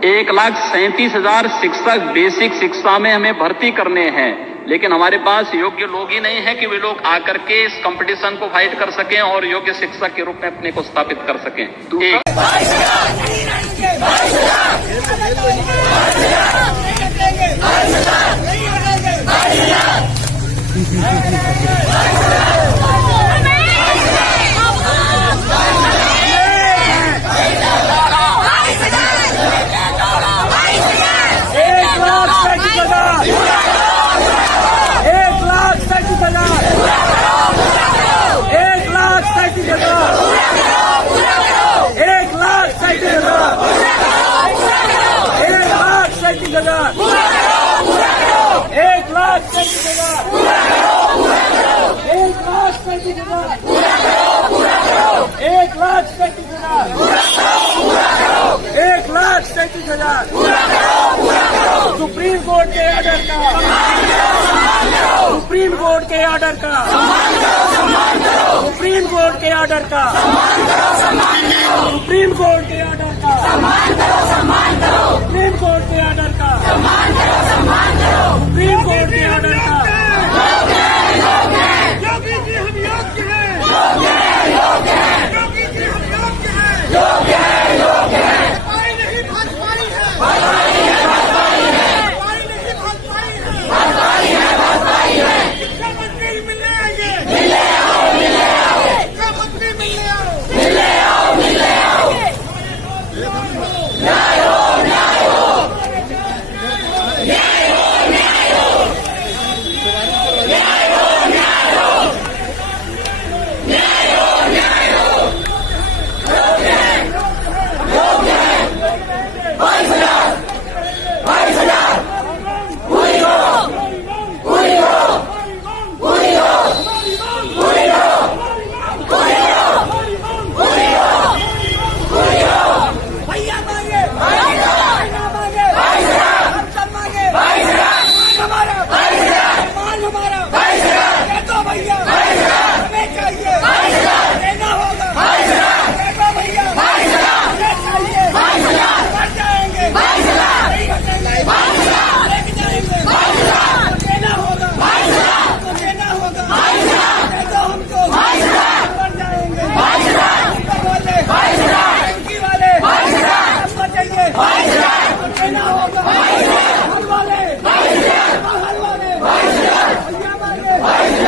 1,37,000 शिक्षक बेसिक शिक्षा में हमें भर्ती करने हैं, लेकिन हमारे पास योग्य लोग ही नहीं है कि वे लोग आकर के इस कंपटीशन को फाइट कर सकें और योग्य शिक्षक के रूप में अपने को स्थापित कर सकें। सुप्रीम कोर्ट के ऑर्डर का, सुप्रीम कोर्ट के ऑर्डर का, सुप्रीम कोर्ट के ऑर्डर का, सुप्रीम कोर्ट के ऑर्डर का, सुप्रीम कोर्ट के ऑर्डर का, सुप्रीम कोर्ट के ऑर्डर का। योगी जी हम योग्य हैं, योग्य है, योग्य है, योगी जी हम योग्य हैं, योग्य है, योग्य है। भाई नहीं भाजपाई है, भाजपाई है, भाजपाई है, भाई नहीं भाजपाई है, भाजपाई है, भाजपाई है। शिक्षा मंत्री मिलने आएंगे, मिलने आओ, मिलने आओ। शिक्षा मंत्री मिलने आओ, मिलने आओ, मिलने आओ। न्याय हो, न्याय हो, न्याय हो, न्याय हो, न्याय हो, न्याय हो, न्याय हो, न्याय हो। योग्य है, योग्य है। 22,000, 22,000 पूरी हो, पूरी हो, पूरी हो, पूरी हो, पूरी हो, पूरी हो, पूरी हो। भैया मांगे, भैया मांगे, 22,000 हम सब मांगे, 22,000 हमारा, 22,000 मान हमारा, 22,000 दे दो भैया, 22,000 हमें चाहिए, 22,000 देना होगा, 22,000 दे दो भैया, 22,000 हमें चाहिए, 22,000 बढ़ जाएंगे, 22,000 नहीं बचेंगे, 22,000 लेके जाएंगे, 22,000 देना होगा, 22,000 तो देना होगा, 22,000 दे दो हमको, 22,000 बढ़ जाएंगे, 22,000 ऊपर वाले, 22,000 टंकी वाले, 22,000 हम बचेंगे, 22,000 तो देना होगा, 22,000 हम वाले, 22,000 बाहर वाले, 22,000 भैया मांगे, 22,000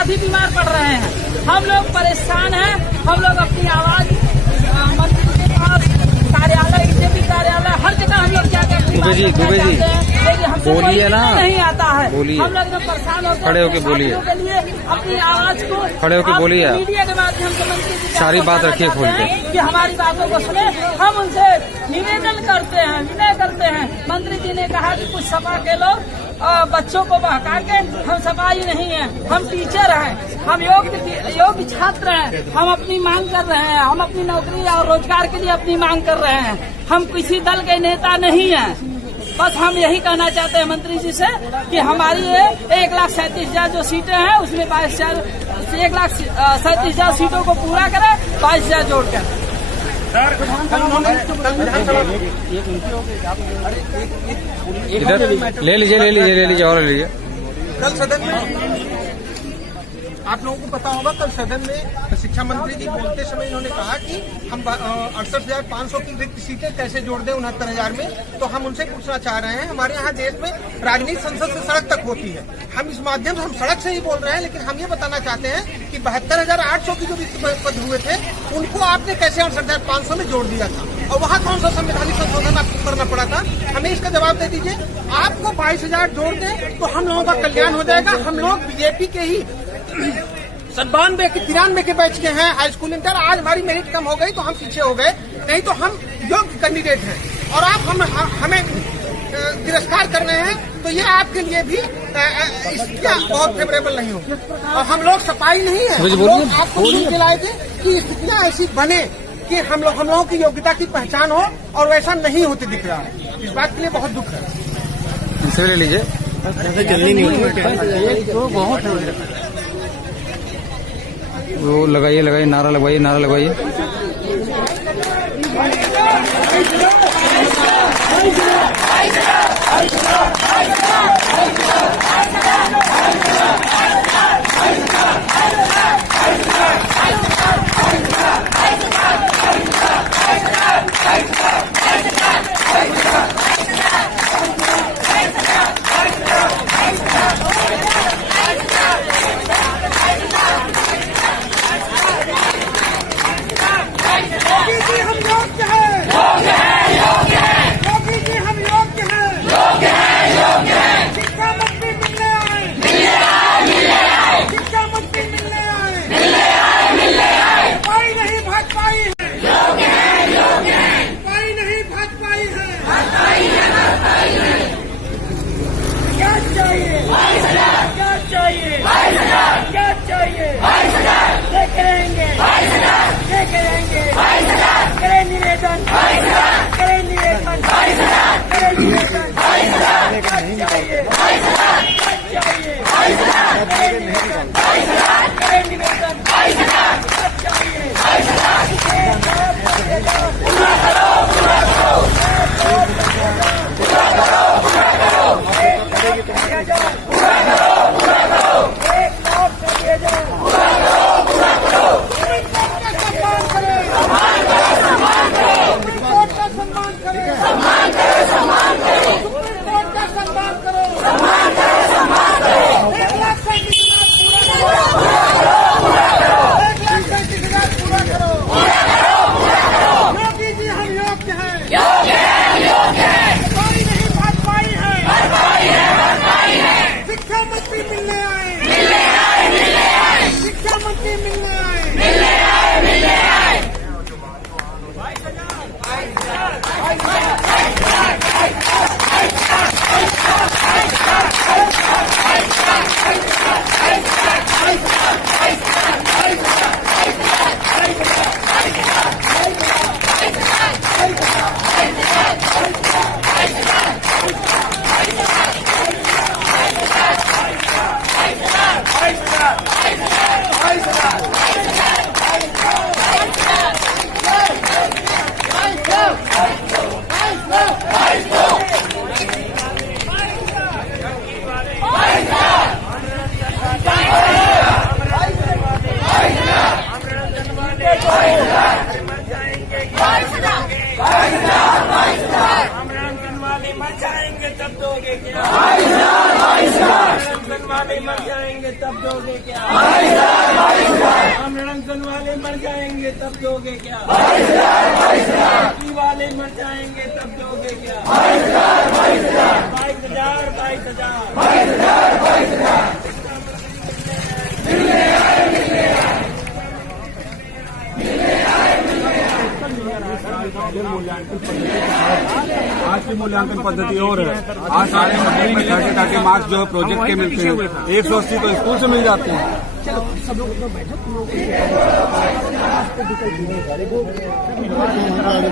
अभी बीमार पड़ रहे हैं, हम लोग परेशान हैं। हम लोग अपनी आवाज मंत्री के पास, कार्यालय, बीजेपी कार्यालय, हर जगह हम लोग क्या कहते हैं, दुबे जी लेकिन हमसे बोलिए ना, नहीं आता है। बोलिए, हम लोग एकदम परेशान हो, खड़े होके बोलिए, के लिए अपनी आवाज को खड़े होके बोलिए, मीडिया के माध्यम से मंत्री जी सारी बात रखिए खोल के कि हमारी बातों को सुने। हम उनसे निवेदन करते हैं, विनय करते हैं। मंत्री जी ने कहा कि कुछ सपा के लोग बच्चों को बहका के, हम सफाई नहीं है, हम टीचर हैं, हम योग्य छात्र हैं, हम अपनी मांग कर रहे हैं, हम अपनी नौकरी और रोजगार के लिए अपनी मांग कर रहे हैं, हम किसी दल के नेता नहीं हैं। बस हम यही कहना चाहते हैं मंत्री जी से कि हमारी ये 1,37,000 जो सीटें हैं उसमें 1,37,000 सीटों को पूरा करें, 22,000 जोड़कर। इधर ले लीजिए, ले लीजिए, ले लीजिए और ले लीजिए। कल सदन में आप लोगों को पता होगा, कल सदन में शिक्षा मंत्री जी बोलते समय इन्होंने कहा कि हम 68,500 की रिक्त सीटें कैसे जोड़ दें 69,000 में। तो हम उनसे पूछना चाह रहे हैं, हमारे यहाँ देश में राजनीति संसद से सड़क तक होती है, हम इस माध्यम से हम सड़क से ही बोल रहे हैं, लेकिन हम ये बताना चाहते हैं कि 72,800 की जो रिक्त पद हुए थे उनको आपने कैसे 68,500 में जोड़ दिया था, और वहाँ कौन सा संवैधानिक संशोधन आपको करना पड़ा था? हमें इसका जवाब दे दीजिए। आपको 22,000 जोड़ दें तो हम लोगों का कल्याण हो जाएगा। हम लोग बीजेपी के ही 93 के बैच के हैं, हाई स्कूल इंटर। आज हमारी मेरिट कम हो गई तो हम पीछे हो गए, नहीं तो हम योग्य कैंडिडेट हैं, और आप हमें तिरस्कार कर रहे हैं, तो ये आपके लिए भी स्थितियाँ बहुत फेवरेबल नहीं होगी। और हम लोग सफाई नहीं है, हम लोग आपको दिलाएंगे कि स्थितियाँ ऐसी बने कि हम लोगों की योग्यता की पहचान हो, और वैसा नहीं होते दिख रहा है। इस बात के लिए बहुत दुख है। ले लीजिए। जल्दी नहीं होती वो लगाइए लगाइए, नारा लगवाइए, नारा लगवाइए। मर जाएंगे तब दोगे क्या? हम रंगन वाले मर जाएंगे तब दोगे क्या? वाले मर जाएंगे तब दोगे क्या? 22,000 आज की मूल्यांकन पद्धति और है। आज सारे मंडी में ताकि मार्क्स जो है प्रोजेक्ट के मिलते हैं, 180 तो स्कूल से मिल जाते हैं।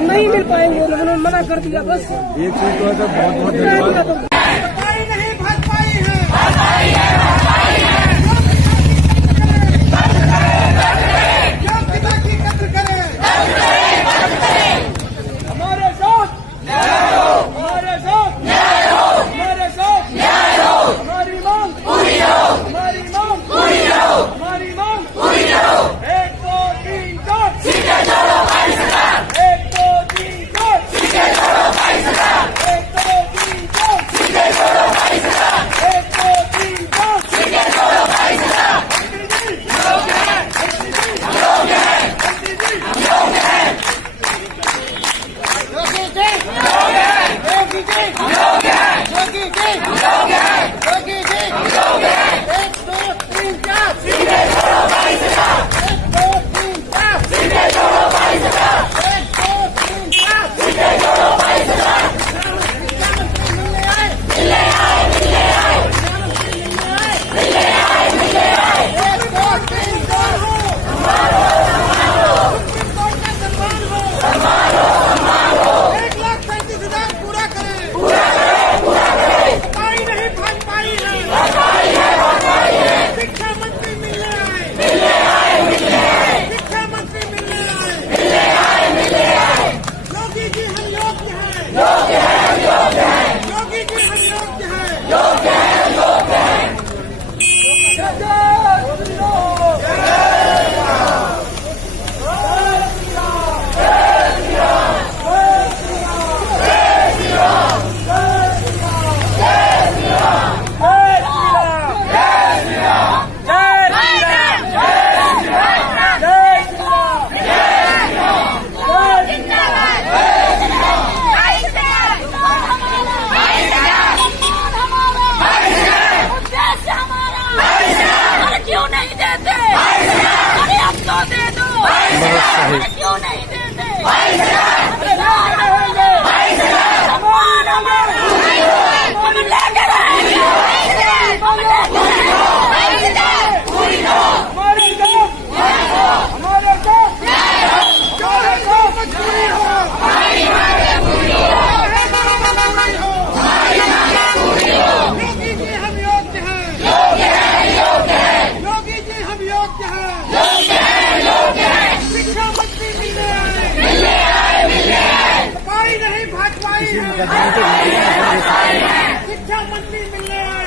नहीं मिल पाएंगे, उन्होंने मना कर दिया बस। एक चीज तो है सर, बहुत बहुत धन्यवाद। क्यों नहीं देते? अरे लेके रहेंगे, हम लेके रहेंगे, योगी जी हम योग्य हैं, शिक्षा मंत्री मिलने आए, सफाई नहीं भाजपाई है, शिक्षा मंत्री मिलने आए।